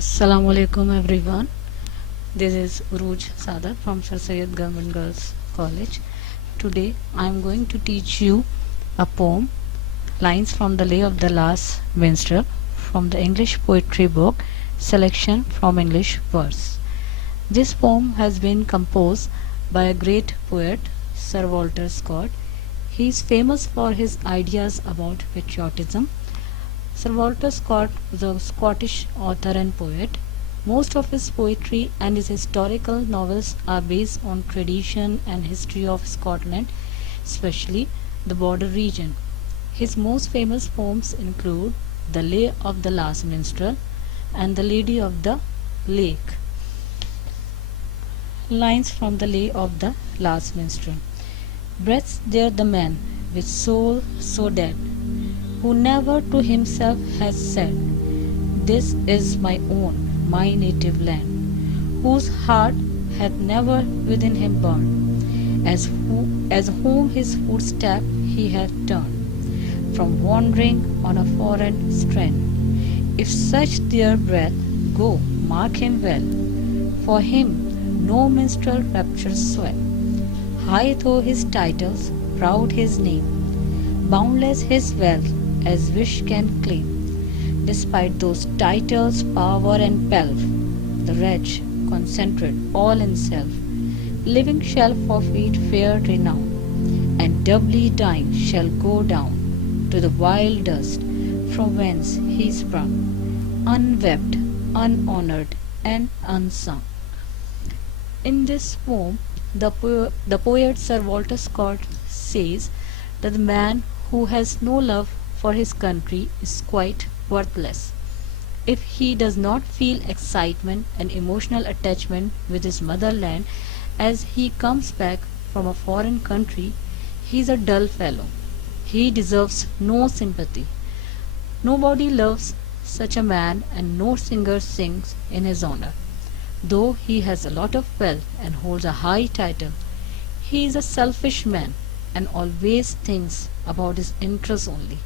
Assalamu alaikum everyone. This is Urooj Saadat from Sir Syed Government Girls College. Today I am going to teach you a poem, Lines from the Lay of the Last Minstrel, from the English poetry book Selection from English Verse. This poem has been composed by a great poet, Sir Walter Scott. He is famous for his ideas about patriotism. Sir Walter Scott was a Scottish author and poet. Most of his poetry and his historical novels are based on tradition and history of Scotland, especially the border region. His most famous poems include The Lay of the Last Minstrel and The Lady of the Lake. Lines from The Lay of the Last Minstrel. Breathes there the man with soul so dead, who never to himself has said, "This is my own, my native land," whose heart hath never within him burned, as whom his footstep he hath turned, from wandering on a foreign strand. If such their breath go, mark him well, for him no minstrel raptures swell. High though his titles, proud his name, boundless his wealth, as wish can claim. Despite those titles, power and pelf, the wretch, concentrate all in self, living shall forfeit fair renown, and doubly dying shall go down to the vile dust from whence he sprung, unwept, unhonored, and unsung. In this poem, the poet Sir Walter Scott says that the man who has no love for his country is quite worthless. If he does not feel excitement and emotional attachment with his motherland as he comes back from a foreign country, he is a dull fellow. He deserves no sympathy. Nobody loves such a man, and no singer sings in his honor. Though he has a lot of wealth and holds a high title, he is a selfish man and always thinks about his interests only.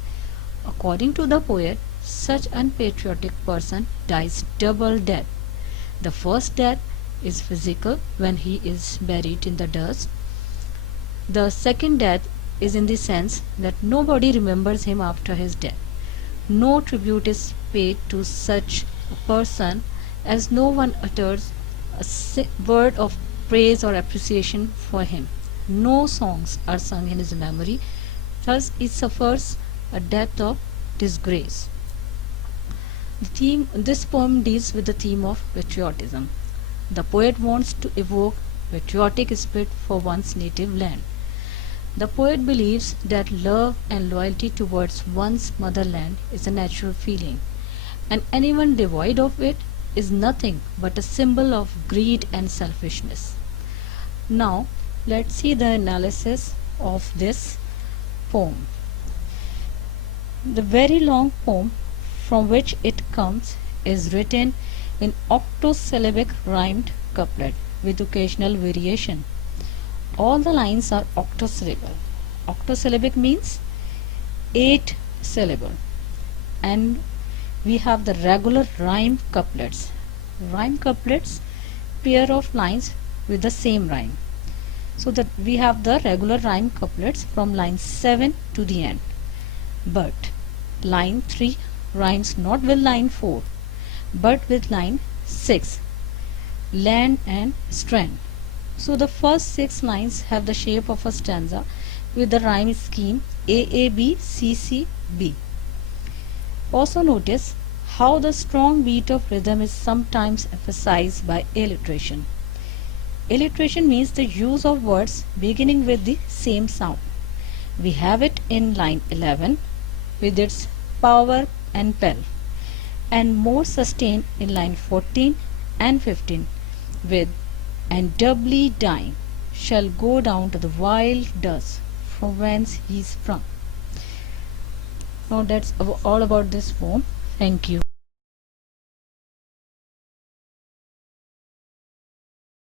According to the poet, such unpatriotic person dies double death. The first death is physical when he is buried in the dust. The second death is in the sense that nobody remembers him after his death. No tribute is paid to such a person, as no one utters a word of praise or appreciation for him. No songs are sung in his memory. Thus he suffers a death of disgrace. This poem deals with the theme of patriotism. The poet wants to evoke patriotic spirit for one's native land. The poet believes that love and loyalty towards one's motherland is a natural feeling, and anyone devoid of it is nothing but a symbol of greed and selfishness. Now, let's see the analysis of this poem. The very long poem from which it comes is written in octosyllabic rhymed couplet with occasional variation. All the lines are octosyllable. Octosyllabic means 8 syllable, and we have the regular rhyme couplets. Rhyme couplets, pair of lines with the same rhyme. So that we have the regular rhyme couplets from line 7 to the end. But line 3 rhymes not with line 4, but with line 6, land and strand. So the first 6 lines have the shape of a stanza with the rhyme scheme AAB CCB. Also notice how the strong beat of rhythm is sometimes emphasized by alliteration. Alliteration means the use of words beginning with the same sound. We have it in line 11 with its power and pel, and more sustained in line 14 and 15 with "and doubly dying shall go down to the wild dust from whence he sprung." Now that's all about this poem. Thank you.